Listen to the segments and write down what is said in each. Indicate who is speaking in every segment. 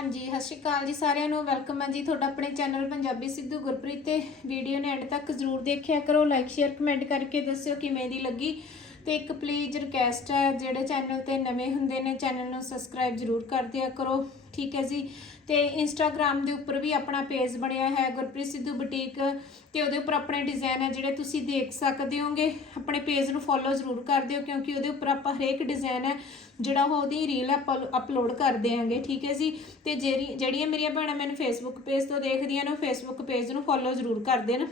Speaker 1: ਹਾਂਜੀ, ਸਤਿ ਸ਼੍ਰੀ ਅਕਾਲ ਜੀ ਸਾਰਿਆਂ ਨੂੰ। ਵੈਲਕਮ ਹੈ ਜੀ ਤੁਹਾਡਾ ਆਪਣੇ ਚੈਨਲ ਪੰਜਾਬੀ ਸਿੱਧੂ ਗੁਰਪ੍ਰੀਤ ਤੇ। ਵੀਡੀਓ ਨੇ ਐਂਡ ਤੱਕ ਜ਼ਰੂਰ ਦੇਖਿਆ ਕਰੋ। ਲਾਈਕ ਸ਼ੇਅਰ ਕਮੈਂਟ ਕਰਕੇ ਦੱਸਿਓ ਕਿਵੇਂ ਦੀ ਲੱਗੀ। ਤੇ ਇੱਕ ਪਲੀਜ਼ ਰਿਕਵੈਸਟ ਹੈ ਜਿਹੜੇ ਚੈਨਲ ਤੇ ਨਵੇਂ ਹੁੰਦੇ ਨੇ ਚੈਨਲ ਨੂੰ ਸਬਸਕ੍ਰਾਈਬ ਜ਼ਰੂਰ ਕਰ ਦਿਆ ਕਰੋ। ਠੀਕ ਹੈ ਜੀ। ਤੇ ਇੰਸਟਾਗ੍ਰam ਦੇ ਉੱਪਰ ਵੀ ਆਪਣਾ ਪੇਜ ਬਣਿਆ ਹੈ, ਗੁਰਪ੍ਰੀਤ ਸਿੱਧੂ ਬੁਟੀਕ ਤੇ ਉਹਦੇ ਉੱਪਰ ਆਪਣੇ ਡਿਜ਼ਾਈਨ ਹੈ ਜਿਹੜੇ ਤੁਸੀਂ ਦੇਖ ਸਕਦੇ ਹੋਗੇ। ਆਪਣੇ ਪੇਜ ਨੂੰ ਫੋਲੋ ਜ਼ਰੂਰ ਕਰ ਦਿਓ ਕਿਉਂਕਿ ਉਹਦੇ ਉੱਪਰ ਆਪਾਂ ਹਰੇਕ ਡਿਜ਼ਾਈਨ ਹੈ ਜਿਹੜਾ ਉਹ ਉਹਦੀ ਰੀਲ ਅਪਲੋਡ ਕਰ ਦਿਆਂਗੇ, ਠੀਕ ਹੈ ਜੀ। ਤੇ ਜਿਹੜੀ ਜਿਹੜੀਆਂ ਮੇਰੀਆਂ ਭੈਣਾਂ ਮੈਨੂੰ ਫੇਸਬੁੱਕ ਪੇਜ ਤੋਂ ਦੇਖਦੀਆਂ ਨੇ, ਉਹ ਫੇਸਬੁੱਕ ਪੇਜ ਨੂੰ ਫੋਲੋ ਜ਼ਰੂਰ ਕਰ ਦੇਣ।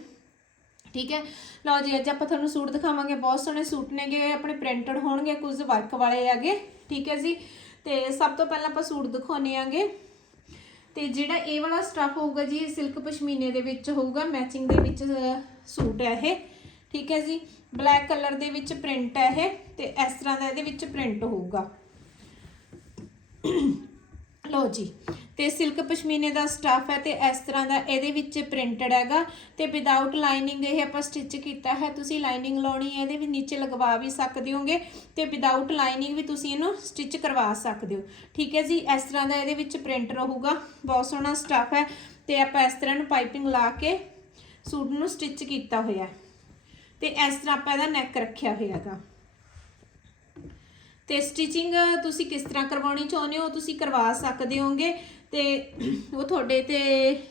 Speaker 1: ਠੀਕ ਹੈ। ਲਓ ਜੀ, ਅੱਜ ਆਪਾਂ ਤੁਹਾਨੂੰ ਸੂਟ ਦਿਖਾਵਾਂਗੇ। ਬਹੁਤ ਸੋਹਣੇ ਸੂਟ ਨੇਗੇ, ਆਪਣੇ ਪ੍ਰਿੰਟਡ ਹੋਣਗੇ ਕੁਝ ਵਰਕ ਵਾਲੇ ਹੈਗੇ। ਠੀਕ ਹੈ ਜੀ। ਤੇ ਸਭ ਤੋਂ ਪਹਿਲਾਂ ਆਪਾਂ ਸੂਟ ਦਿਖਾਉਣੇ ਆਂਗੇ। ਤੇ ਜਿਹੜਾ ਇਹ ਵਾਲਾ ਸਟਫ ਹੋਊਗਾ ਜੀ ਸਿਲਕ ਪਸ਼ਮੀਨੇ ਦੇ ਵਿੱਚ ਹੋਊਗਾ ਮੈਚਿੰਗ ਦੇ ਵਿੱਚ ਸੂਟ ਹੈ ਇਹ। ਠੀਕ ਹੈ ਜੀ? ਬਲੈਕ ਕਲਰ ਦੇ ਵਿੱਚ ਪ੍ਰਿੰਟ ਹੈ ਇਹ ਤੇ ਇਸ ਤਰ੍ਹਾਂ ਦਾ ਇਹਦੇ ਵਿੱਚ ਪ੍ਰਿੰਟ ਹੋਊਗਾ। ਲੋ ਜੀ। ਤੇ ਸਿਲਕ ਪਸ਼ਮੀਨੇ ਦਾ ਸਟਫ ਹੈ ਤੇ ਇਸ ਤਰ੍ਹਾਂ ਦਾ ਇਹਦੇ ਵਿੱਚ ਪ੍ਰਿੰਟਡ ਹੈਗਾ ਤੇ ਵਿਦਆਊਟ ਲਾਈਨਿੰਗ ਇਹ ਆਪਾਂ ਸਟਿਚ ਕੀਤਾ ਹੈ, ਤੁਸੀਂ ਲਾਈਨਿੰਗ ਲਾਉਣੀ ਹੈ, ਇਹਦੇ ਵੀ ਨੀਚੇ ਲਗਵਾ ਵੀ ਸਕਦੇ ਹੋਗੇ ਤੇ ਵਿਦਆਊਟ ਲਾਈਨਿੰਗ ਵੀ ਤੁਸੀਂ ਇਹਨੂੰ ਸਟਿਚ ਕਰਵਾ ਸਕਦੇ ਹੋ। ਠੀਕ ਹੈ ਜੀ, ਇਸ ਤਰ੍ਹਾਂ ਦਾ ਇਹਦੇ ਵਿੱਚ ਪ੍ਰਿੰਟ ਰਹੂਗਾ, ਬਹੁਤ ਸੋਹਣਾ ਸਟਫ ਹੈ ਤੇ ਆਪਾਂ ਇਸ ਤਰ੍ਹਾਂ ਨੂੰ ਪਾਈਪਿੰਗ ਲਾ ਕੇ ਸੂਟ ਨੂੰ ਸਟਿਚ ਕੀਤਾ ਹੋਇਆ ਹੈ। ਤੇ ਇਸ ਤਰ੍ਹਾਂ ਆਪਾਂ ਇਹਦਾ ਨੈਕ ਰੱਖਿਆ ਹੋਇਆ ਹੈਗਾ। ਤੇ ਸਟਿਚਿੰਗ ਤੁਸੀਂ ਕਿਸ ਤਰ੍ਹਾਂ ਕਰਵਾਉਣੀ ਚਾਹੁੰਦੇ ਹੋ, ਤੁਸੀਂ ਕਰਵਾ ਸਕਦੇ ਹੋਗੇ ਤੇ ਉਹ ਤੁਹਾਡੇ ਤੇ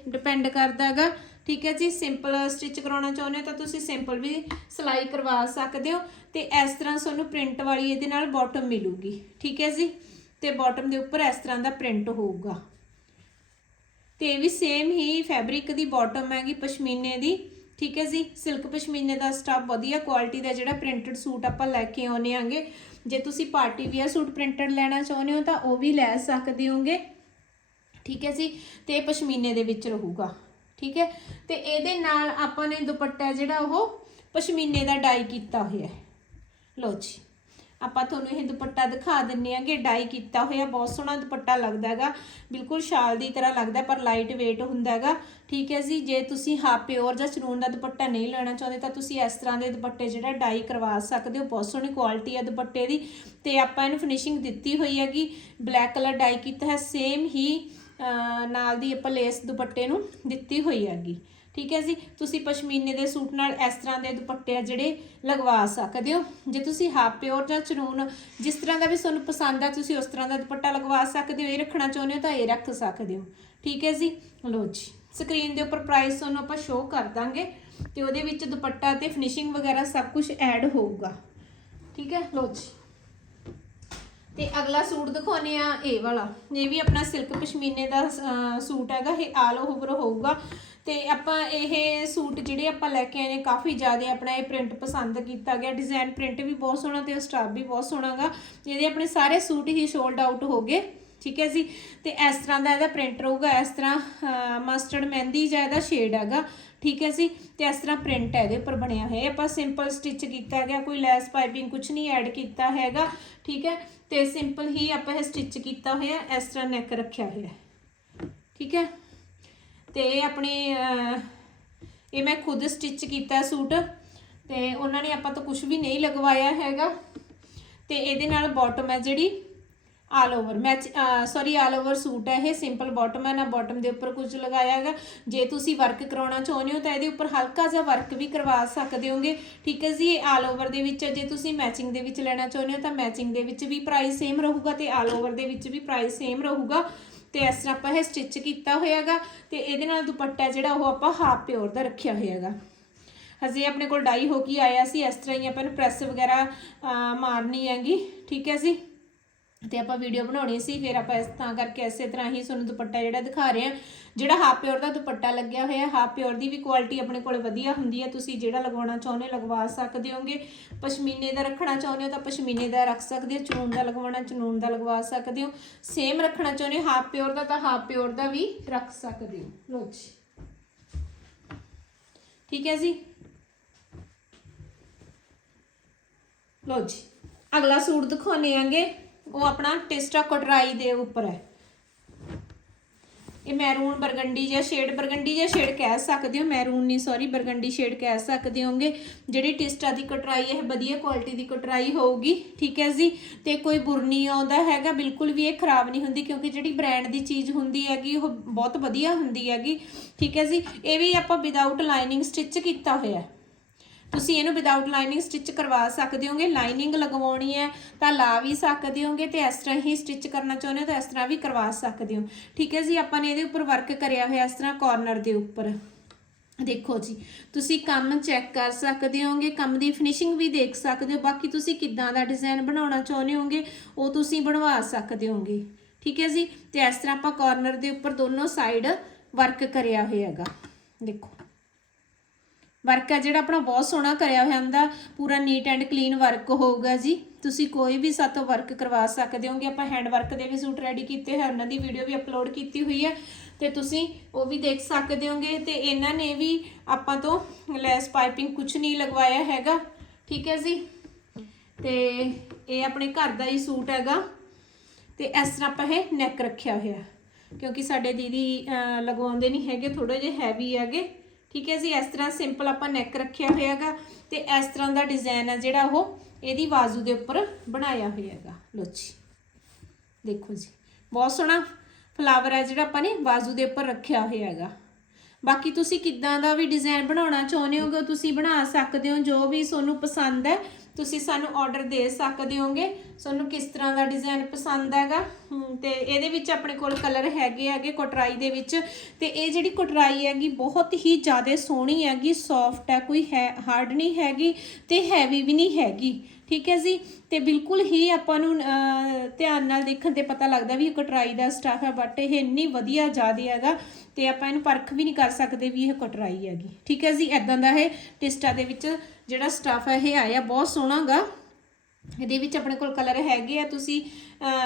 Speaker 1: ਡਿਪੈਂਡ ਕਰਦਾ ਹੈਗਾ ਠੀਕ ਹੈ ਜੀ? ਸਿੰਪਲ ਸਟਿਚ ਕਰਾਉਣਾ ਚਾਹੁੰਦੇ ਹੋ ਤਾਂ ਤੁਸੀਂ ਸਿੰਪਲ ਵੀ ਸਿਲਾਈ ਕਰਵਾ ਸਕਦੇ ਹੋ ਤੇ ਇਸ ਤਰ੍ਹਾਂ ਤੁਹਾਨੂੰ ਪ੍ਰਿੰਟ ਵਾਲੀ ਇਹਦੇ ਨਾਲ ਬਾਟਮ ਮਿਲੂਗੀ। ਠੀਕ ਹੈ ਜੀ? ਤੇ ਬਾਟਮ ਦੇ ਉੱਪਰ ਇਸ ਤਰ੍ਹਾਂ ਦਾ ਪ੍ਰਿੰਟ ਹੋਊਗਾ। ਤੇ ਇਹ ਵੀ ਸੇਮ ਹੀ ਫੈਬਰਿਕ ਦੀ ਬਾਟਮ ਹੈਗੀ ਪਸ਼ਮੀਨੇ ਦੀ। ਠੀਕ ਹੈ ਜੀ? ਸਿਲਕ ਪਸ਼ਮੀਨੇ ਦਾ ਸਟਾਫ ਵਧੀਆ ਕੁਆਲਿਟੀ ਦਾ ਜਿਹੜਾ ਪ੍ਰਿੰਟਡ ਸੂਟ ਆਪਾਂ ਲੈ ਕੇ ਆਉਨੇ ਆਂਗੇ ਜੇ ਤੁਸੀਂ ਪਾਰਟੀ ਵੀਅਰ ਸੂਟ ਪ੍ਰਿੰਟਡ ਲੈਣਾ ਚਾਹੁੰਦੇ ਹੋ ਤਾਂ ਉਹ ਵੀ ਲੈ ਸਕਦੇ ਹੋਗੇ। ਠੀਕ ਹੈ ਜੀ? ਤੇ ਪਸ਼ਮੀਨੇ ਦੇ ਵਿੱਚ ਰਹੂਗਾ। ਠੀਕ ਹੈ? ਤੇ ਇਹਦੇ ਨਾਲ ਆਪਾਂ ਨੇ ਦੁਪੱਟਾ ਜਿਹੜਾ ਉਹ ਪਸ਼ਮੀਨੇ ਦਾ ਡਾਈ ਕੀਤਾ ਹੋਇਆ ਹੈ। ਲਓ ਜੀ। ਆਪਾਂ ਤੁਹਾਨੂੰ ਇਹ ਦੁਪੱਟਾ ਦਿਖਾ ਦਿੰਨੇ ਕਿ ਡਾਈ ਕੀਤਾ ਹੋਇਆ, ਬਹੁਤ ਸੋਹਣਾ ਦੁਪੱਟਾ ਲੱਗਦਾ ਹੈਗਾ। ਬਿਲਕੁਲ ਸ਼ਾਲ ਦੀ ਤਰ੍ਹਾਂ ਲੱਗਦਾ, ਪਰ ਲਾਈਟ weight ਹੁੰਦਾ ਹੈਗਾ। ਠੀਕ ਹੈ ਜੀ? ਜੇ ਤੁਸੀਂ ਹਾਫ ਪਿਓਰ ਜਾਂ ਚਨੂਨ ਦਾ ਦੁਪੱਟਾ ਨਹੀਂ ਲੈਣਾ ਚਾਹੁੰਦੇ, ਤਾਂ ਤੁਸੀਂ ਇਸ ਤਰ੍ਹਾਂ ਦੇ ਦੁਪੱਟੇ ਜਿਹੜਾ ਡਾਈ ਕਰਵਾ ਸਕਦੇ ਹੋ। ਬਹੁਤ ਸੋਹਣੀ ਕੁਆਲਿਟੀ ਹੈ ਦੁਪੱਟੇ ਦੀ। ਤੇ ਆਪਾਂ ਇਹਨੂੰ ਫਿਨਿਸ਼ਿੰਗ ਦਿੱਤੀ ਹੋਈ ਹੈਗੀ। ਬਲੈਕ ਕਲਰ ਡਾਈ ਕੀਤਾ ਹੈ ਸੇਮ ਹੀ ਨਾਲ ਦੀ ਆਪਾਂ ਲੇਸ ਦੁਪੱਟੇ ਨੂੰ ਦਿੱਤੀ ਹੋਈ ਹੈਗੀ। ਠੀਕ ਹੈ ਜੀ? ਤੁਸੀਂ ਪਸ਼ਮੀਨੇ ਦੇ ਸੂਟ ਨਾਲ ਇਸ ਤਰ੍ਹਾਂ ਦੇ ਦੁਪੱਟੇ ਆ ਜਿਹੜੇ ਲਗਵਾ ਸਕਦੇ ਹੋ। ਜੇ ਤੁਸੀਂ ਹਾਫ ਪਿਓਰ ਜਾਂ ਚਨੂਨ ਜਿਸ ਤਰ੍ਹਾਂ ਦਾ ਵੀ ਤੁਹਾਨੂੰ ਪਸੰਦ ਆ, ਤੁਸੀਂ ਉਸ ਤਰ੍ਹਾਂ ਦਾ ਦੁਪੱਟਾ ਲਗਵਾ ਸਕਦੇ ਹੋ। ਇਹ ਰੱਖਣਾ ਚਾਹੁੰਦੇ ਹੋ ਤਾਂ ਇਹ ਰੱਖ ਸਕਦੇ ਹੋ। ਠੀਕ ਹੈ ਜੀ? ਲੋ ਜੀ ਸਕਰੀਨ ਦੇ ਉੱਪਰ ਪ੍ਰਾਈਸ ਤੁਹਾਨੂੰ ਆਪਾਂ ਸ਼ੋਅ ਕਰ ਦਾਂਗੇ ਤੇ ਉਹਦੇ ਵਿੱਚ ਦੁਪੱਟਾ ਤੇ ਫਿਨਿਸ਼ਿੰਗ ਵਗੈਰਾ ਸਭ ਕੁਝ ਐਡ ਹੋਊਗਾ। ਠੀਕ ਹੈ? ਲੋ ਜੀ। ਤੇ ਅਗਲਾ ਸੂਟ ਦਿਖਾਉਨੇ ਆ ਇਹ ਵਾਲਾ। ਇਹ ਵੀ ਆਪਣਾ ਸਿਲਕ ਪਸ਼ਮੀਨੇ ਦਾ ਸੂਟ ਹੈਗਾ, ਇਹ ਆਲ ਓਵਰ ਹੋਊਗਾ। ਤੇ ਆਪਾਂ ਇਹ ਸੂਟ ਜਿਹੜੇ ਆਪਾਂ ਲੈ ਕੇ ਆਏ ਨੇ, ਕਾਫੀ ਜ਼ਿਆਦਾ ਆਪਣਾ ਇਹ ਪ੍ਰਿੰਟ ਪਸੰਦ ਕੀਤਾ ਗਿਆ। ਡਿਜ਼ਾਈਨ ਪ੍ਰਿੰਟ ਵੀ ਬਹੁਤ ਸੋਹਣਾ ਤੇ ਸਟਾਫ ਵੀ ਬਹੁਤ ਸੋਹਣਾਗਾ ਇਹਦੇ ਆਪਣੇ ਸਾਰੇ ਸੂਟ ਹੀ ਸ਼ੋਲਡ ਆਊਟ ਹੋ ਗਏ। ਠੀਕ ਹੈ ਜੀ? ਤੇ ਇਸ ਤਰ੍ਹਾਂ ਦਾ ਇਹਦਾ ਪ੍ਰਿੰਟ ਰਹੂਗਾ, ਇਸ ਤਰ੍ਹਾਂ ਮਸਟਰਡ ਮਹਿੰਦੀ ਜਾਂ ਇਹਦਾ ਸ਼ੇਡ ਹੈਗਾ, ਠੀਕ ਹੈ ਜੀ? ਤੇ ਇਸ ਤਰ੍ਹਾਂ ਪ੍ਰਿੰਟ ਹੈ ਇਹਦੇ ਉੱਪਰ ਬਣਿਆ ਹੋਇਆ। ਆਪਾਂ ਸਿੰਪਲ ਸਟਿਚ ਕੀਤਾ ਗਿਆ, ਕੋਈ ਲੈਸ ਪਾਈਪਿੰਗ ਕੁਝ ਨਹੀਂ ਐਡ ਕੀਤਾ ਹੈਗਾ, ਠੀਕ ਹੈ? ਤੇ ਸਿੰਪਲ ਹੀ ਆਪਾਂ ਇਹ ਸਟਿਚ ਕੀਤਾ ਹੋਇਆ, ਇਸ ਤਰ੍ਹਾਂ ਨੈਕ ਰੱਖਿਆ ਹੋਇਆ। ਠੀਕ ਹੈ? ਤੇ ਇਹ ਆਪਣੇ ਇਹ ਮੈਂ ਖੁਦ ਸਟਿਚ ਕੀਤਾ ਸੂਟ, ਤੇ ਉਹਨਾਂ ਨੇ ਆਪਾਂ ਤੋਂ ਕੁਝ ਵੀ ਨਹੀਂ ਲਗਵਾਇਆ ਹੈਗਾ। ਤੇ ਇਹਦੇ ਨਾਲ ਬਾਟਮ ਹੈ ਜਿਹੜੀ all over match sorry all over suit ਹੈ ਇਹ ਸਿੰਪਲ ਬਾਟਮ ਹੈ, ਨਾ ਬਾਟਮ ਦੇ ਉੱਪਰ ਕੁਝ ਲਗਾਇਆ ਹੈਗਾ। ਜੇ ਤੁਸੀਂ ਵਰਕ ਕਰਾਉਣਾ ਚਾਹੁੰਦੇ ਹੋ ਤਾਂ ਇਹਦੇ ਉੱਪਰ ਹਲਕਾ ਜਿਹਾ ਵਰਕ ਵੀ ਕਰਵਾ ਸਕਦੇ ਹੋਗੇ। ਠੀਕ ਹੈ ਜੀ, ਇਹ ਆਲ ਓਵਰ ਦੇ ਵਿੱਚ ਜੇ ਤੁਸੀਂ ਮੈਚਿੰਗ ਦੇ ਵਿੱਚ ਲੈਣਾ ਚਾਹੁੰਦੇ ਹੋ ਤਾਂ ਮੈਚਿੰਗ ਦੇ ਵਿੱਚ ਵੀ ਪ੍ਰਾਈਸ ਸੇਮ ਰਹੂਗਾ ਤੇ ਆਲ ਓਵਰ ਦੇ ਵਿੱਚ ਵੀ ਪ੍ਰਾਈਸ ਸੇਮ ਰਹੂਗਾ। ਤੇ ਇਸ ਤਰ੍ਹਾਂ ਆਪਾਂ ਇਹ ਸਟਿਚ ਕੀਤਾ ਹੋਇਆਗਾ ਤੇ ਇਹਦੇ ਨਾਲ ਦੁਪੱਟਾ ਜਿਹੜਾ ਉਹ ਆਪਾਂ ਹਾਫ ਪਿਓਰ ਦਾ ਰੱਖਿਆ ਹੋਇਆਗਾ ਹਜੇ ਆਪਣੇ ਕੋਲ ਡਾਈ ਹੋ ਕੇ ਆਇਆ ਸੀ, ਇਸ ਤਰ੍ਹਾਂ ਹੀ ਆਪਾਂ ਨੂੰ ਪ੍ਰੈਸ ਵਗੈਰਾ ਮਾਰਨੀ ਹੈਗੀ। ਠੀਕ ਹੈ ਜੀ। ਤੇ ਆਪਾਂ ਵੀਡੀਓ ਬਣਾਉਣੀ ਸੀ, ਫਿਰ ਆਪਾਂ ਇਸ ਤਾਂ ਕਰਕੇ ਇਸੇ ਤਰ੍ਹਾਂ ਹੀ ਤੁਹਾਨੂੰ ਦੁਪੱਟਾ ਜਿਹੜਾ ਦਿਖਾ ਰਹੇ ਆ ਜਿਹੜਾ ਹਾਫ ਪਿਓਰ ਦਾ ਦੁਪੱਟਾ ਲੱਗਿਆ ਹੋਇਆ ਹਾਫ ਪਿਓਰ ਦੀ ਵੀ ਕੁਆਲਿਟੀ ਆਪਣੇ ਕੋਲ ਵਧੀਆ ਹੁੰਦੀ ਹੈ, ਤੁਸੀਂ ਜਿਹੜਾ ਲਗਵਾਉਣਾ ਚਾਹੁੰਦੇ ਹੋ ਲਗਵਾ ਸਕਦੇ ਹੋਗੇ। ਪਸ਼ਮੀਨੇ ਦਾ ਰੱਖਣਾ ਚਾਹੁੰਦੇ ਹੋ ਤਾਂ ਪਸ਼ਮੀਨੇ ਦਾ ਰੱਖ ਸਕਦੇ ਹੋ ਚਨੂਨ ਦਾ ਲਗਵਾਉਣਾ, ਚਨੂਨ ਦਾ ਲਗਵਾ ਸਕਦੇ ਹੋ। ਸੇਮ ਰੱਖਣਾ ਚਾਹੁੰਦੇ ਹੋ ਹਾਫ ਪਿਓਰ ਦਾ ਤਾਂ ਹਾਫ ਪਿਓਰ ਦਾ ਵੀ ਰੱਖ ਸਕਦੇ ਹੋ। ਲੋ ਜੀ। ਠੀਕ ਹੈ ਜੀ? ਲੋ ਜੀ। ਅਗਲਾ ਸੂਟ ਦਿਖਾਉਣੇ ਆਂਗੇ। ਉਹ ਆਪਣਾ ਟਿਸਟਾ ਕਟਰਾਈ ਦੇ ਉੱਪਰ ਹੈ। ਇਹ ਮੈਰੂਨ ਬਰਗੰਡੀ ਜਾਂ ਸ਼ੇਡ ਬਰਗੰਡੀ ਜਾਂ ਸ਼ੇਡ ਕਹਿ ਸਕਦੇ ਹੋ? ਮੈਰੂਨ ਨਹੀਂ ਸੌਰੀ ਬਰਗੰਡੀ ਸ਼ੇਡ ਕਹਿ ਸਕਦੇ ਹੋਗੇ। ਜਿਹੜੀ ਟਿਸਟਾ ਦੀ ਕਟਰਾਈ ਹੈ ਇਹ ਵਧੀਆ ਕੁਆਲਿਟੀ ਦੀ ਕਟਰਾਈ ਹੋਊਗੀ, ਠੀਕ ਹੈ ਜੀ? ਤੇ ਕੋਈ ਬੁਰ ਨਹੀਂ ਆਉਂਦਾ ਹੈਗਾ, ਬਿਲਕੁਲ ਵੀ ਇਹ ਖਰਾਬ ਨਹੀਂ ਹੁੰਦੀ, ਕਿਉਂਕਿ ਜਿਹੜੀ ਬ੍ਰਾਂਡ ਦੀ ਚੀਜ਼ ਹੁੰਦੀ ਹੈਗੀ, ਉਹ ਬਹੁਤ ਵਧੀਆ ਹੁੰਦੀ ਹੈਗੀ, ਠੀਕ ਹੈ ਜੀ? ਇਹ ਵੀ ਆਪਾਂ ਵਿਦਆਊਟ ਲਾਈਨਿੰਗ ਸਟਿਚ ਕੀਤਾ ਹੋਇਆ ਹੈ। ਤੁਸੀਂ ਇਹਨੂੰ ਵਿਦਆਊਟ ਲਾਈਨਿੰਗ ਸਟਿਚ ਕਰਵਾ ਸਕਦੇ ਹੋਗੇ ਲਾਈਨਿੰਗ ਲਗਵਾਉਣੀ ਹੈ, ਤਾਂ ਲਾ ਵੀ ਸਕਦੇ ਹੋਗੇ ਤੇ ਇਸ ਤਰ੍ਹਾਂ ਹੀ ਸਟਿਚ ਕਰਨਾ ਚਾਹੁੰਦੇ ਹੋ ਤਾਂ ਇਸ ਤਰ੍ਹਾਂ ਵੀ ਕਰਵਾ ਸਕਦੇ ਹੋ। ਠੀਕ ਹੈ ਜੀ, ਆਪਾਂ ਨੇ ਇਹਦੇ ਉੱਪਰ ਵਰਕ ਕਰਿਆ ਹੋਇਆ ਇਸ ਤਰ੍ਹਾਂ ਕਾਰਨਰ ਦੇ ਉੱਪਰ। ਦੇਖੋ ਜੀ, ਤੁਸੀਂ ਕੰਮ ਚੈੱਕ ਕਰ ਸਕਦੇ ਹੋਗੇ, ਕੰਮ ਦੀ ਫਿਨਿਸ਼ਿੰਗ ਵੀ ਦੇਖ ਸਕਦੇ ਹੋ, ਬਾਕੀ ਤੁਸੀਂ ਕਿੱਦਾਂ ਦਾ ਡਿਜ਼ਾਈਨ ਬਣਾਉਣਾ ਚਾਹੁੰਦੇ ਹੋਗੇ, ਉਹ ਤੁਸੀਂ ਬਣਵਾ ਸਕਦੇ ਹੋਗੇ। ਠੀਕ ਹੈ ਜੀ, ਤੇ ਇਸ ਤਰ੍ਹਾਂ ਆਪਾਂ ਕਾਰਨਰ ਦੇ ਉੱਪਰ ਦੋਨੋਂ ਸਾਈਡ ਵਰਕ ਕਰਿਆ ਹੋਇਆ ਹੈਗਾ। ਦੇਖੋ। ਵਰਕ ਹੈ ਜਿਹੜਾ ਆਪਣਾ ਬਹੁਤ ਸੋਹਣਾ ਕਰਿਆ ਹੋਇਆ ਹੁੰਦਾ, ਪੂਰਾ ਨੀਟ ਐਂਡ ਕਲੀਨ ਵਰਕ ਹੋਊਗਾ ਜੀ। ਤੁਸੀਂ ਕੋਈ ਵੀ ਸਾਤੋਂ ਵਰਕ ਕਰਵਾ ਸਕਦੇ ਹੋਗੇ, ਆਪਾਂ ਹੈਂਡ ਵਰਕ ਦੇ ਵੀ ਸੂਟ ਰੈਡੀ ਕੀਤੇ ਹੋਏ ਉਹਨਾਂ ਦੀ ਵੀਡੀਓ ਵੀ ਅਪਲੋਡ ਕੀਤੀ ਹੋਈ ਹੈ ਤੇ ਤੁਸੀਂ ਉਹ ਵੀ ਦੇਖ ਸਕਦੇ ਹੋਗੇ, ਤੇ ਇਹਨਾਂ ਨੇ ਵੀ ਆਪਾਂ ਤੋਂ ਲੈਸ ਪਾਈਪਿੰਗ ਕੁਝ ਨਹੀਂ ਲਗਵਾਇਆ ਹੈਗਾ, ਠੀਕ ਹੈ ਜੀ? ਤੇ ਇਹ ਆਪਣੇ ਘਰ ਦਾ ਹੀ ਸੂਟ ਹੈਗਾ, ਤੇ ਇਸ ਤਰ੍ਹਾਂ ਆਪਾਂ ਇਹ ਨੈਕ ਰੱਖਿਆ ਹੋਇਆ, ਕਿਉਂਕਿ ਸਾਡੇ ਦੀਦੀ ਲਗਵਾਉਂਦੇ ਨਹੀਂ ਹੈਗੇ ਥੋੜੇ ਜਿਹੇ ਹੈਵੀ ਹੈਗੇ। ਠੀਕ ਹੈ ਜੀ, ਇਸ ਤਰ੍ਹਾਂ ਸਿੰਪਲ ਆਪਾਂ ਨੈਕ ਰੱਖਿਆ ਹੋਇਆ ਹੈਗਾ ਤੇ ਇਸ ਤਰ੍ਹਾਂ ਦਾ ਡਿਜ਼ਾਈਨ ਹੈ ਜਿਹੜਾ ਉਹ ਇਹਦੀ ਬਾਜ਼ੂ ਦੇ ਉੱਪਰ ਬਣਾਇਆ ਹੋਇਆ ਹੈਗਾ। ਲੋ ਜੀ, ਦੇਖੋ ਜੀ, ਬਹੁਤ ਸੋਹਣਾ ਫਲਾਵਰ ਹੈ ਜਿਹੜਾ ਆਪਾਂ ਨੇ ਬਾਜ਼ੂ ਦੇ ਉੱਪਰ ਰੱਖਿਆ ਹੋਇਆ ਹੈਗਾ। ਬਾਕੀ ਤੁਸੀਂ ਕਿੱਦਾਂ ਦਾ ਵੀ ਡਿਜ਼ਾਈਨ ਬਣਾਉਣਾ ਚਾਹੁੰਦੇ ਹੋਗੇ, ਉਹ ਤੁਸੀਂ ਬਣਾ ਸਕਦੇ ਹੋ, ਜੋ ਵੀ ਤੁਹਾਨੂੰ ਪਸੰਦ ਹੈ ਤੁਸੀਂ ਸਾਨੂੰ ਆਰਡਰ ਦੇ ਸਕਦੇ ਹੋਗੇ। ਤੁਹਾਨੂੰ ਕਿਸ ਤਰ੍ਹਾਂ ਦਾ ਡਿਜ਼ਾਈਨ ਪਸੰਦ ਹੈਗਾ? ਹਮ, ਤੇ ਇਹਦੇ ਵਿੱਚ ਆਪਣੇ ਕੋਲ ਕਲਰ ਹੈਗੇ ਹੈਗੇ ਕੋਟਰਾਈ ਦੇ ਵਿੱਚ। ਤੇ ਇਹ ਜਿਹੜੀ ਕੋਟਰਾਈ ਹੈਗੀ ਬਹੁਤ ਹੀ ਜ਼ਿਆਦਾ ਸੋਹਣੀ ਹੈਗੀ ਸੌਫਟ ਹੈ ਕੋਈ ਹੈ ਹਾਰਡ ਨਹੀਂ ਹੈਗੀ ਤੇ ਹੈਵੀ ਵੀ ਨਹੀਂ ਹੈਗੀ। ਠੀਕ ਹੈ ਜੀ? ਤੇ ਬਿਲਕੁਲ ਹੀ ਆਪਾਂ ਨੂੰ ਧਿਆਨ ਨਾਲ ਦੇਖਣ ਤੇ ਪਤਾ ਲੱਗਦਾ ਵੀ ਇਹ ਕਟਰਾਈ ਦਾ ਸਟਾਫ ਹੈ ਬਟ ਇਹ ਇੰਨੀ ਵਧੀਆ ਜ਼ਿਆਦਾ ਹੈਗਾ ਤੇ ਆਪਾਂ ਇਹਨੂੰ ਪਰਖ ਵੀ ਨਹੀਂ ਕਰ ਸਕਦੇ ਵੀ ਇਹ ਕਟਰਾਈ ਹੈਗੀ। ਠੀਕ ਹੈ ਜੀ? ਐਦਾਂ ਦਾ ਇਹ ਟਿਸਟਾ ਦੇ ਵਿੱਚ ਜਿਹੜਾ ਸਟਾਫ ਹੈ ਇਹ ਆਇਆ, ਬਹੁਤ ਸੋਹਣਾਗਾ। ਇਹਦੇ ਵਿੱਚ ਆਪਣੇ ਕੋਲ ਕਲਰ ਹੈਗੇ ਆ, ਤੁਸੀਂ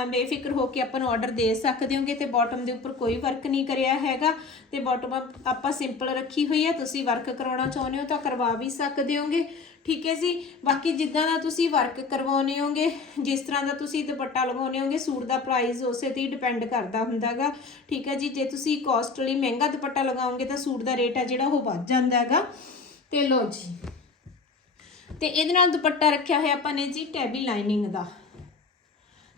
Speaker 1: ਬੇਫਿਕਰ ਹੋ ਕੇ ਆਪਾਂ ਨੂੰ ਆਰਡਰ ਦੇ ਸਕਦੇ ਹੋਗੇ ਤੇ ਬਾਟਮ ਦੇ ਉੱਪਰ ਕੋਈ ਵਰਕ ਨਹੀਂ ਕਰਿਆ ਹੈਗਾ। ਤੇ ਬਾਟਮ ਆਪਾਂ ਸਿੰਪਲ ਰੱਖੀ ਹੋਈ ਹੈ ਤੁਸੀਂ ਵਰਕ ਕਰਾਉਣਾ ਚਾਹੁੰਦੇ ਹੋ ਤਾਂ ਕਰਵਾ ਵੀ ਸਕਦੇ ਹੋਗੇ। ਠੀਕ ਹੈ ਜੀ? ਬਾਕੀ ਜਿੱਦਾਂ ਦਾ ਤੁਸੀਂ ਵਰਕ ਕਰਵਾਉਨੇ ਹੋਗੇ, ਜਿਸ ਤਰ੍ਹਾਂ ਦਾ ਤੁਸੀਂ ਦੁਪੱਟਾ ਲਗਾਉਨੇ ਹੋਗੇ, ਸੂਟ ਦਾ ਪ੍ਰਾਈਸ ਉਸੇ ਤੇ ਹੀ ਡਿਪੈਂਡ ਕਰਦਾ ਹੁੰਦਾਗਾ। ਠੀਕ ਹੈ ਜੀ? ਜੇ ਤੁਸੀਂ ਕਾਸਟਲੀ ਮਹਿੰਗਾ ਦੁਪੱਟਾ ਲਗਾਓਗੇ ਤਾਂ ਸੂਟ ਦਾ ਰੇਟ ਹੈ ਜਿਹੜਾ ਉਹ ਵੱਧ ਜਾਂਦਾ ਹੈਗਾ ਤੇ ਲੋ ਜੀ। ਤੇ ਇਹਦੇ ਨਾਲ ਦੁਪੱਟਾ ਰੱਖਿਆ ਹੋਇਆ ਆਪਾਂ ਨੇ ਜੀ ਟੈਬੀ ਲਾਈਨਿੰਗ ਦਾ।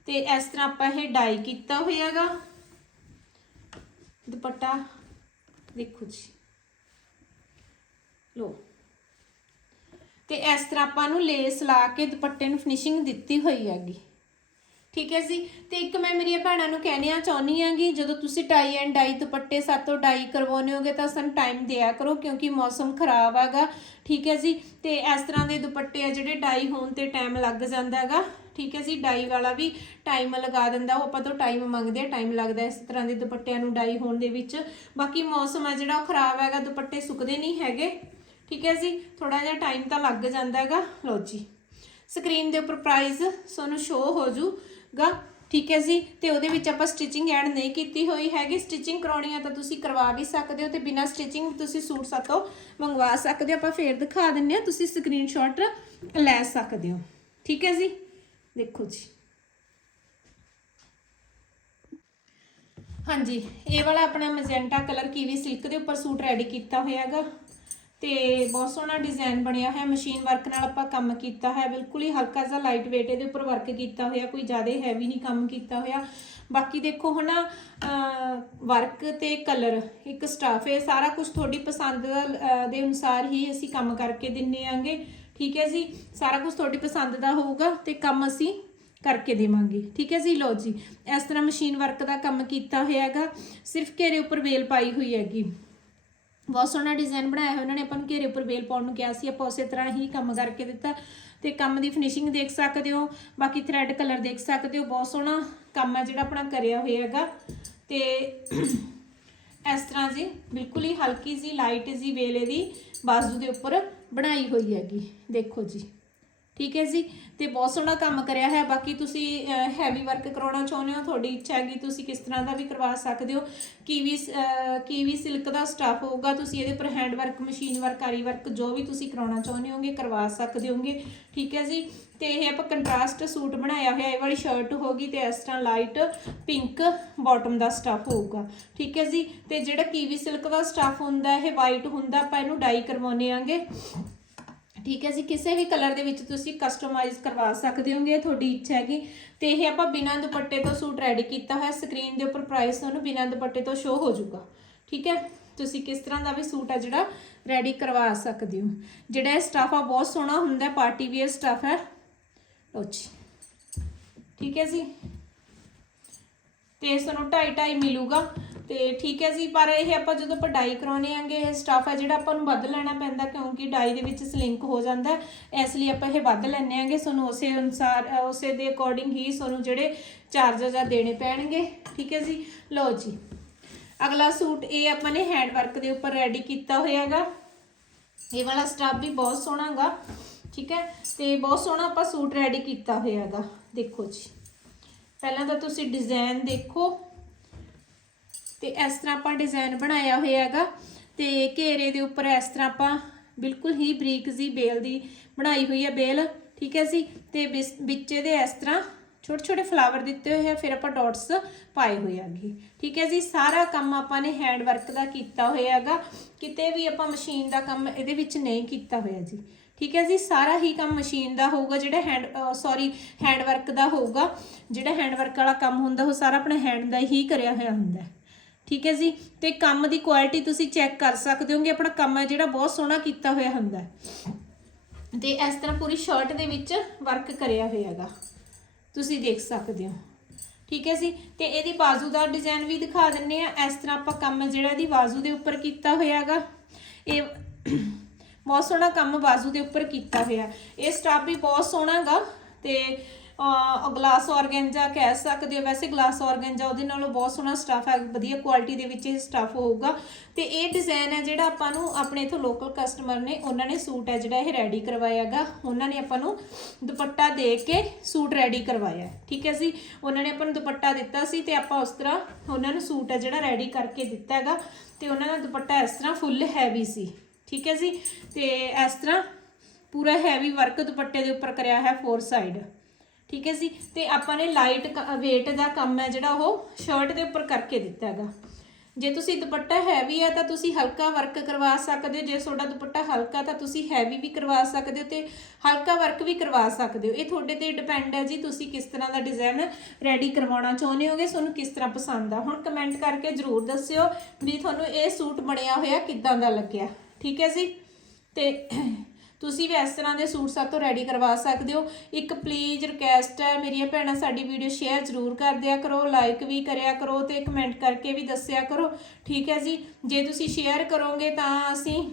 Speaker 1: ਤੇ ਇਸ ਤਰ੍ਹਾਂ ਆਪਾਂ ਇਹ ਡਾਈ ਕੀਤਾ ਹੋਇਆਗਾ। ਦੁਪੱਟਾ, ਦੇਖੋ ਜੀ। ਲੋ ਤੇ ਇਸ ਤਰ੍ਹਾਂ ਆਪਾਂ ਨੂੰ ਲੇਸ ਲਾ ਕੇ ਦੁਪੱਟੇ ਨੂੰ ਫਿਨਿਸ਼ਿੰਗ ਦਿੱਤੀ ਹੋਈ ਹੈਗੀ। ਠੀਕ ਹੈ ਜੀ? ਤੇ ਇੱਕ ਮੈਂ ਮੇਰੀਆਂ ਭੈਣਾਂ ਨੂੰ ਕਹਿਣਿਆ ਚਾਹੁੰਦੀ ਆਂਗੀ ਜਦੋਂ ਤੁਸੀਂ ਟਾਈ ਐਂਡ ਡਾਈ ਦੁਪੱਟੇ ਸਾਤੋਂ ਡਾਈ ਕਰਵਾਉਣੇ ਹੋਗੇ ਤਾਂ ਸਾਨੂੰ ਟਾਈਮ ਦਿਆ ਕਰੋ ਕਿਉਂਕਿ ਮੌਸਮ ਖਰਾਬ ਹੈਗਾ ਠੀਕ ਹੈ ਜੀ? ਤੇ ਇਸ ਤਰ੍ਹਾਂ ਦੇ ਦੁਪੱਟੇ ਆ ਜਿਹੜੇ ਡਾਈ ਹੋਣ ਤੇ ਟਾਈਮ ਲੱਗ ਜਾਂਦਾ ਹੈਗਾ। ਠੀਕ ਹੈ ਜੀ? ਡਾਈ ਵਾਲਾ ਵੀ ਟਾਈਮ ਲਗਾ ਦਿੰਦਾ, ਉਹ ਆਪਾਂ ਤੋਂ ਟਾਈਮ ਮੰਗਦੇ ਆ ਟਾਈਮ ਲੱਗਦਾ ਇਸ ਤਰ੍ਹਾਂ ਦੇ ਦੁਪੱਟਿਆਂ ਨੂੰ ਡਾਈ ਹੋਣ ਦੇ ਵਿੱਚ। ਬਾਕੀ ਮੌਸਮ ਹੈ ਜਿਹੜਾ ਉਹ ਖਰਾਬ ਹੈਗਾ, ਦੁਪੱਟੇ ਸੁੱਕਦੇ ਨਹੀਂ ਹੈਗੇ। ਠੀਕ ਹੈ ਜੀ? ਥੋੜਾ ਜਿਹਾ ਟਾਈਮ ਤਾਂ ਲੱਗ ਜਾਂਦਾ ਹੈਗਾ। ਲਓ ਜੀ। ਸਕਰੀਨ ਦੇ ਉੱਪਰ ਪ੍ਰਾਈਸ ਤੁਹਾਨੂੰ ਸ਼ੋ ਹੋ ਗਾ? ਠੀਕ ਹੈ ਜੀ। ਤੇ ਉਹਦੇ ਵਿੱਚ ਆਪਾਂ ਸਟਿਚਿੰਗ ਐਡ ਨਹੀਂ ਕੀਤੀ ਹੋਈ ਹੈਗੀ। ਸਟਿਚਿੰਗ ਕਰਾਉਣੀ ਆ ਤਾਂ ਤੁਸੀਂ ਕਰਵਾ ਵੀ ਸਕਦੇ ਹੋ ਤੇ ਬਿਨਾ ਸਟਿਚਿੰਗ ਤੁਸੀਂ ਸੂਟ ਸਾਤੋਂ ਮੰਗਵਾ ਸਕਦੇ ਹੋ। ਆਪਾਂ ਫੇਰ ਦਿਖਾ ਦਿੰਨੇ ਆ ਤੁਸੀਂ ਸਕਰੀਨਸ਼ਾਟ ਲੈ ਸਕਦੇ ਹੋ। ਠੀਕ ਹੈ ਜੀ। ਦੇਖੋ ਜੀ। ਹਾਂਜੀ। ਇਹ ਵਾਲਾ ਆਪਣਾ ਮੈਜੈਂਟਾ ਕਲਰ ਕੀਵੀ ਸਿਲਕ ਦੇ ਉੱਪਰ ਸੂਟ ਰੈਡੀ ਕੀਤਾ ਹੋਇਆ ਹੈਗਾ। ਤੇ ਬਹੁਤ ਸੋਹਣਾ ਡਿਜ਼ਾਈਨ ਬਣਿਆ ਹੈ ਮਸ਼ੀਨ ਵਰਕ ਨਾਲ ਆਪਾਂ ਕੰਮ ਕੀਤਾ ਹੈ ਬਿਲਕੁਲ ਹੀ ਹਲਕਾ ਜਿਹਾ ਲਾਈਟ weight ਇਹਦੇ ਉੱਪਰ ਵਰਕ ਕੀਤਾ ਹੋਇਆ, ਕੋਈ ਜ਼ਿਆਦਾ ਹੈਵੀ ਨਹੀਂ ਕੰਮ ਕੀਤਾ ਹੋਇਆ। ਬਾਕੀ ਦੇਖੋ ਹਨਾ ਵਰਕ ਤੇ ਕਲਰ ਇੱਕ ਸਟਾਫ ਇਹ ਸਾਰਾ ਕੁਝ ਤੁਹਾਡੀ ਪਸੰਦ ਦੇ ਅਨੁਸਾਰ ਹੀ ਅਸੀਂ ਕੰਮ ਕਰਕੇ ਦਿੰਨੇ ਆਂਗੇ, ਠੀਕ ਹੈ ਜੀ? ਸਾਰਾ ਕੁਝ ਤੁਹਾਡੀ ਪਸੰਦ ਦਾ ਹੋਊਗਾ ਤੇ ਕੰਮ ਅਸੀਂ ਕਰਕੇ ਦੇਵਾਂਗੇ, ਠੀਕ ਹੈ ਜੀ? ਲਓ ਜੀ, ਇਸ ਤਰ੍ਹਾਂ ਮਸ਼ੀਨ ਵਰਕ ਦਾ ਕੰਮ ਕੀਤਾ ਹੋਇਆ ਹੈਗਾ, ਸਿਰਫ ਘੇਰੇ ਉੱਪਰ ਵੇਲ ਪਾਈ ਹੋਈ ਹੈਗੀ। ਬਹੁਤ ਸੋਹਣਾ ਡਿਜ਼ਾਈਨ ਬਣਾਇਆ ਹੋਇਆ, ਉਹਨਾਂ ਨੇ ਆਪਾਂ ਨੂੰ ਘੇਰੇ ਉੱਪਰ ਵੇਲ ਪਾਉਣ ਨੂੰ ਕਿਹਾ ਸੀ, ਆਪਾਂ ਉਸੇ ਤਰ੍ਹਾਂ ਹੀ ਕੰਮ ਕਰਕੇ ਦਿੱਤਾ ਤੇ ਕੰਮ ਦੀ ਫਿਨਿਸ਼ਿੰਗ ਦੇਖ ਸਕਦੇ ਹੋ, ਬਾਕੀ ਥ੍ਰੈਡ ਕਲਰ ਦੇਖ ਸਕਦੇ ਹੋ, ਬਹੁਤ ਸੋਹਣਾ ਕੰਮ ਹੈ ਜਿਹੜਾ ਆਪਣਾ ਕਰਿਆ ਹੋਇਆ ਹੈਗਾ ਤੇ ਇਸ ਤਰ੍ਹਾਂ ਜੀ, ਬਿਲਕੁਲ ਹੀ ਹਲਕੀ ਜੀ ਲਾਈਟ ਜੀ ਵੇਲੇ ਦੀ ਬਾਜ਼ੂ ਦੇ ਉੱਪਰ ਬਣਾਈ ਹੋਈ ਹੈਗੀ, ਦੇਖੋ ਜੀ। ਠੀਕ ਹੈ ਜੀ? ਤੇ ਬਹੁਤ ਸੋਹਣਾ ਕੰਮ ਕਰਿਆ ਹੈ। ਬਾਕੀ ਤੁਸੀਂ ਹੈਵੀ ਵਰਕ ਕਰਾਉਣਾ ਚਾਹੁੰਦੇ ਹੋ, ਤੁਹਾਡੀ ਇੱਛਾ ਹੈਗੀ, ਤੁਸੀਂ ਕਿਸ ਤਰ੍ਹਾਂ ਦਾ ਵੀ ਕਰਵਾ ਸਕਦੇ ਹੋ? ਕੀਵੀ ਕੀਵੀ ਸਿਲਕ ਦਾ ਸਟਾਫ ਹੋਊਗਾ, ਤੁਸੀਂ ਇਹਦੇ ਉੱਪਰ hand work machine work aari work ਜੋ ਵੀ ਤੁਸੀਂ ਕਰਾਉਣਾ ਚਾਹੁੰਦੇ ਹੋਗੇ, ਕਰਵਾ ਸਕਦੇ ਹੋਗੇ। ਠੀਕ ਹੈ ਜੀ? ਤੇ ਇਹ ਆਪਾਂ ਕੰਟਰਾਸਟ ਸੂਟ ਬਣਾਇਆ ਹੋਇਆ, ਇਹ ਵਾਲੀ ਸ਼ਰਟ ਹੋਗੀ ਤੇ ਇਸ ਤਰ੍ਹਾਂ ਲਾਈਟ ਪਿੰਕ ਬਾਟਮ ਦਾ ਸਟਾਫ ਹੋਊਗਾ। ਠੀਕ ਹੈ ਜੀ? ਤੇ ਜਿਹੜਾ ਕੀਵੀ ਸਿਲਕ ਦਾ ਸਟਾਫ ਹੁੰਦਾ, ਇਹ ਵਾਈਟ ਹੁੰਦਾ, ਆਪਾਂ ਇਹਨੂੰ ਡਾਈ ਕਰਵਾਉਣੇ ਆਂਗੇ। ਠੀਕ ਹੈ ਜੀ, ਕਿਸੇ ਵੀ ਕਲਰ ਦੇ ਵਿੱਚ ਤੁਸੀਂ ਕਸਟਮਾਈਜ਼ ਕਰਵਾ ਸਕਦੇ ਹੋਗੇ ਤੁਹਾਡੀ ਇੱਛਾ ਹੈਗੀ। ਤੇ ਇਹ ਆਪਾਂ ਬਿਨਾਂ ਦੁਪੱਟੇ ਤੋਂ ਸੂਟ ਰੈਡੀ ਕੀਤਾ ਹੋਇਆ ਸਕਰੀਨ ਦੇ ਉੱਪਰ ਪ੍ਰਾਈਸ ਤੁਹਾਨੂੰ ਬਿਨਾਂ ਦੁਪੱਟੇ ਤੋਂ ਸ਼ੋ ਹੋ ਜਾਊਗਾ। ਠੀਕ ਹੈ, ਤੁਸੀਂ ਕਿਸ ਤਰ੍ਹਾਂ ਦਾ ਵੀ ਸੂਟ ਆ ਜਿਹੜਾ ਰੈਡੀ ਕਰਵਾ ਸਕਦੇ ਹੋ। ਜਿਹੜਾ ਇਹ ਸਟਾਫ ਆ, ਬਹੁਤ ਸੋਹਣਾ ਹੁੰਦਾ, ਪਾਰਟੀ ਵੇਅਰ ਸਟਾਫ ਹੈ। ਲਓ ਜੀ। ਠੀਕ ਹੈ ਜੀ। ਤੇ ਇਸ ਨੂੰ 2.5 2.5 ਮਿਲੂਗਾ। ਤੇ ਠੀਕ ਹੈ ਜੀ, ਪਰ ਇਹ ਆਪਾਂ ਜਦੋਂ ਆਪਾਂ ਡਾਈ ਕਰਾਉਨੇ ਆਂਗੇ ਇਹ ਸਟਾਫ ਹੈ ਜਿਹੜਾ ਆਪਾਂ ਨੂੰ ਵੱਧ ਲੈਣਾ ਪੈਂਦਾ, ਕਿਉਂਕਿ ਡਾਈ ਦੇ ਵਿੱਚ ਸਲਿੰਕ ਹੋ ਜਾਂਦਾ ਇਸ ਲਈ ਆਪਾਂ ਇਹ ਵੱਧ ਲੈਣੇ ਆਂਗੇ ਸਾਨੂੰ ਉਸੇ ਅਨੁਸਾਰ ਉਸੇ ਦੇ ਅਕੋਰਡਿੰਗ ਹੀ ਤੁਹਾਨੂੰ ਜਿਹੜੇ ਚਾਰਜਸ ਆ ਦੇਣੇ ਪੈਣਗੇ। ਠੀਕ ਹੈ ਜੀ? ਲਓ ਜੀ। ਅਗਲਾ ਸੂਟ, ਇਹ ਆਪਾਂ ਨੇ ਹੈਂਡ ਵਰਕ ਦੇ ਉੱਪਰ ਰੈਡੀ ਕੀਤਾ ਹੋਇਆ ਹੈਗਾ ਇਹ ਵਾਲਾ ਸਟਾਫ ਵੀ ਬਹੁਤ ਸੋਹਣਾਗਾ। ਠੀਕ ਹੈ? ਤੇ ਬਹੁਤ ਸੋਹਣਾ ਆਪਾਂ ਸੂਟ ਰੈਡੀ ਕੀਤਾ ਹੋਇਆ ਹੈਗਾ ਦੇਖੋ ਜੀ। ਪਹਿਲਾਂ ਤਾਂ ਤੁਸੀਂ ਡਿਜ਼ਾਈਨ ਦੇਖੋ। ਤੇ ਇਸ ਤਰ੍ਹਾਂ ਆਪਾਂ ਡਿਜ਼ਾਈਨ ਬਣਾਇਆ ਹੋਇਆ ਹੈਗਾ ਤੇ ਘੇਰੇ ਦੇ ਉੱਪਰ ਇਸ ਤਰ੍ਹਾਂ ਆਪਾਂ ਬਿਲਕੁਲ ਹੀ ਬਰੀਕ ਜੀ ਬੇਲ ਦੀ ਬਣਾਈ ਹੋਈ ਹੈ ਬੇਲ, ਠੀਕ ਹੈ ਜੀ? ਤੇ ਵਿਸ- ਵਿੱਚ ਇਹਦੇ ਇਸ ਤਰ੍ਹਾਂ ਛੋਟੇ ਛੋਟੇ ਫਲਾਵਰ ਦਿੱਤੇ ਹੋਏ ਆ, ਫਿਰ ਆਪਾਂ ਡਾਟਸ ਪਾਏ ਹੋਏ ਆਗੇ। ਠੀਕ ਹੈ ਜੀ? ਸਾਰਾ ਕੰਮ ਆਪਾਂ ਨੇ ਹੈਂਡ ਵਰਕ ਦਾ ਕੀਤਾ ਹੋਇਆ ਹੈਗਾ ਕਿਤੇ ਵੀ ਆਪਾਂ ਮਸ਼ੀਨ ਦਾ ਕੰਮ ਇਹਦੇ ਵਿੱਚ ਨਹੀਂ ਕੀਤਾ ਹੋਇਆ ਜੀ। ਠੀਕ ਹੈ ਜੀ, ਸਾਰਾ ਹੀ ਕੰਮ ਮਸ਼ੀਨ ਦਾ ਹੋਊਗਾ, ਜਿਹੜਾ ਹੈਂਡ ਸੌਰੀ ਹੈਂਡ ਵਰਕ ਦਾ ਹੋਊਗਾ, ਜਿਹੜਾ ਹੈਂਡ ਵਰਕ ਵਾਲਾ ਕੰਮ ਹੁੰਦਾ, ਉਹ ਸਾਰਾ ਆਪਣੇ ਹੈਂਡ ਦਾ ਹੀ ਕਰਿਆ ਹੋਇਆ ਹੁੰਦਾ ਠੀਕ ਹੈ ਜੀ, ਤੇ ਕੰਮ ਦੀ ਕੁਆਲਿਟੀ ਤੁਸੀਂ ਚੈੱਕ ਕਰ ਸਕਦੇ ਹੋਗੇ, ਆਪਣਾ ਕੰਮ ਹੈ ਜਿਹੜਾ ਬਹੁਤ ਸੋਹਣਾ ਕੀਤਾ ਹੋਇਆ ਹੁੰਦਾ ਹੈ। ਤੇ ਇਸ ਤਰ੍ਹਾਂ ਪੂਰੀ ਸ਼ਰਟ ਦੇ ਵਿੱਚ ਵਰਕ ਕਰਿਆ ਹੋਇਆ ਹੈਗਾ। ਤੁਸੀਂ ਦੇਖ ਸਕਦੇ ਹੋ। ਠੀਕ ਹੈ ਜੀ, ਤੇ ਇਹਦੀ ਬਾਜ਼ੂ ਦਾ ਡਿਜ਼ਾਈਨ ਵੀ ਦਿਖਾ ਦਿੰਨੇ ਆ। ਇਸ ਤਰ੍ਹਾਂ ਆਪਾਂ ਕੰਮ ਜਿਹੜਾ ਇਹਦੀ ਬਾਜ਼ੂ ਦੇ ਉੱਪਰ ਕੀਤਾ ਹੋਇਆ ਹੈਗਾ, ਇਹ ਬਹੁਤ ਸੋਹਣਾ ਕੰਮ ਬਾਜ਼ੂ ਦੇ ਉੱਪਰ ਕੀਤਾ ਹੋਇਆ ਇਹ ਸਟਾਫ ਵੀ ਬਹੁਤ ਸੋਹਣਾ ਹੈਗਾ ਤੇ ਗਲਾਸ ਆਰਗੈਂਜਾ ਕਹਿ ਸਕਦੇ ਹੋ ਵੈਸੇ ਗਲਾਸ ਆਰਗੈਂਜਾ ਉਹਦੇ ਨਾਲੋਂ ਬਹੁਤ ਸੋਹਣਾ ਸਟਾਫ ਹੈ। ਵਧੀਆ ਕੁਆਲਿਟੀ ਦੇ ਵਿੱਚ ਇਹ ਸਟਾਫ ਹੋਊਗਾ। ਤੇ ਇਹ ਡਿਜ਼ਾਈਨ ਹੈ ਜਿਹੜਾ ਆਪਾਂ ਨੂੰ ਆਪਣੇ ਇਥੋਂ ਲੋਕਲ ਕਸਟਮਰ ਨੇ, ਉਹਨਾਂ ਨੇ ਸੂਟ ਹੈ ਜਿਹੜਾ ਇਹ ਰੈਡੀ ਕਰਵਾਇਆਗਾ ਉਹਨਾਂ ਨੇ ਆਪਾਂ ਨੂੰ ਦੁਪੱਟਾ ਦੇ ਕੇ ਸੂਟ ਰੈਡੀ ਕਰਵਾਇਆ ਠੀਕ ਹੈ ਜੀ? ਉਹਨਾਂ ਨੇ ਆਪਾਂ ਨੂੰ ਦੁਪੱਟਾ ਦਿੱਤਾ ਸੀ ਤੇ ਆਪਾਂ ਉਸ ਤਰ੍ਹਾਂ ਉਹਨਾਂ ਨੂੰ ਸੂਟ ਹੈ ਜਿਹੜਾ ਰੈਡੀ ਕਰਕੇ ਦਿੱਤਾ ਹੈਗਾ। ਤੇ ਉਹਨਾਂ ਦਾ ਦੁਪੱਟਾ ਇਸ ਤਰ੍ਹਾਂ ਫੁੱਲ ਹੈਵੀ ਸੀ। ਠੀਕ ਹੈ ਜੀ? ਤੇ ਇਸ ਤਰ੍ਹਾਂ ਪੂਰਾ ਹੈਵੀ ਵਰਕ ਦੁਪੱਟੇ ਦੇ ਉੱਪਰ ਕਰਿਆ ਹੈ ਫੋਰ ਸਾਈਡ ਠੀਕ ਹੈ ਜੀ? ਤੇ ਆਪਾਂ ਨੇ ਲਾਈਟ weight ਦਾ ਕੰਮ ਹੈ ਜਿਹੜਾ ਉਹ ਸ਼ਰਟ ਦੇ ਉੱਪਰ ਕਰਕੇ ਦਿੱਤਾ ਹੈਗਾ। ਜੇ ਤੁਸੀਂ ਦੁਪੱਟਾ ਹੈਵੀ ਹੈ ਤਾਂ ਤੁਸੀਂ ਹਲਕਾ ਵਰਕ ਕਰਵਾ ਸਕਦੇ ਹੋ। ਜੇ ਤੁਹਾਡਾ ਦੁਪੱਟਾ ਹਲਕਾ ਤਾਂ ਤੁਸੀਂ ਹੈਵੀ ਵੀ ਕਰਵਾ ਸਕਦੇ ਹੋ ਤੇ ਹਲਕਾ ਵਰਕ ਵੀ ਕਰਵਾ ਸਕਦੇ ਹੋ। ਇਹ ਤੁਹਾਡੇ ਤੇ ਡਿਪੈਂਡ ਹੈ ਜੀ, ਤੁਸੀਂ ਕਿਸ ਤਰ੍ਹਾਂ ਦਾ ਡਿਜ਼ਾਈਨ ਰੈਡੀ ਕਰਵਾਉਣਾ ਚਾਹੁੰਦੇ ਹੋਗੇ, ਤੁਹਾਨੂੰ ਕਿਸ ਤਰ੍ਹਾਂ ਪਸੰਦ ਆ। ਹੁਣ ਕਮੈਂਟ ਕਰਕੇ ਜਰੂਰ ਦੱਸਿਓ ਵੀ ਤੁਹਾਨੂੰ ਇਹ ਸੂਟ ਬਣਿਆ ਹੋਇਆ ਕਿੱਦਾਂ ਦਾ ਲੱਗਿਆ। ਠੀਕ ਹੈ ਜੀ? ਤੇ ਤੁਸੀਂ ਵੀ ਇਸ ਤਰ੍ਹਾਂ ਦੇ ਸੂਟ ਸਾਤੋਂ ਰੈਡੀ ਕਰਵਾ ਸਕਦੇ ਹੋ। ਇੱਕ ਪਲੀਜ਼ ਰਿਕਵੈਸਟ ਹੈ, ਮੇਰੀਆਂ ਭੈਣਾਂ ਸਾਡੀ ਵੀਡੀਓ ਸ਼ੇਅਰ ਜ਼ਰੂਰ ਕਰ ਦਿਆ ਕਰੋ ਲਾਈਕ ਵੀ ਕਰਿਆ ਕਰੋ ਤੇ ਕਮੈਂਟ ਕਰਕੇ ਵੀ ਦੱਸਿਆ ਕਰੋ। ਠੀਕ ਹੈ ਜੀ? ਜੇ ਤੁਸੀਂ ਸ਼ੇਅਰ ਕਰੋਗੇ ਤਾਂ ਅਸੀਂ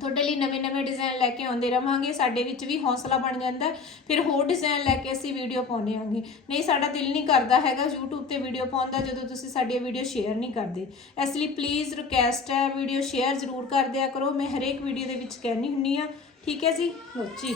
Speaker 1: ਤੁਹਾਡੇ ਲਈ ਨਵੇਂ-ਨਵੇਂ ਡਿਜ਼ਾਈਨ ਲੈ ਕੇ ਆਉਂਦੇ ਰਵਾਂਗੇ, ਸਾਡੇ ਵਿੱਚ ਵੀ ਹੌਸਲਾ ਬਣ ਜਾਂਦਾ ਫਿਰ ਹੋਰ ਡਿਜ਼ਾਈਨ ਲੈ ਕੇ ਅਸੀਂ ਵੀਡੀਓ ਪਾਉਂਦੇ ਆਂਗੇ ਨਹੀਂ, ਸਾਡਾ ਦਿਲ ਨਹੀਂ ਕਰਦਾ ਹੈਗਾ YouTube ਤੇ ਵੀਡੀਓ ਪਾਉਣ ਦਾ ਜਦੋਂ ਤੁਸੀਂ ਸਾਡੀ ਵੀਡੀਓ ਸ਼ੇਅਰ ਨਹੀਂ ਕਰਦੇ। ਇਸ ਲਈ ਪਲੀਜ਼ ਰਿਕਵੈਸਟ ਹੈ, ਵੀਡੀਓ ਸ਼ੇਅਰ ਜ਼ਰੂਰ ਕਰ ਦਿਆ ਕਰੋ। ਮੈਂ ਹਰੇਕ ਵੀਡੀਓ ਦੇ ਵਿੱਚ ਕਹਿੰਦੀ ਹੁੰਨੀ ਆ ਠੀਕ ਹੈ ਜੀ? ਲੋ ਜੀ।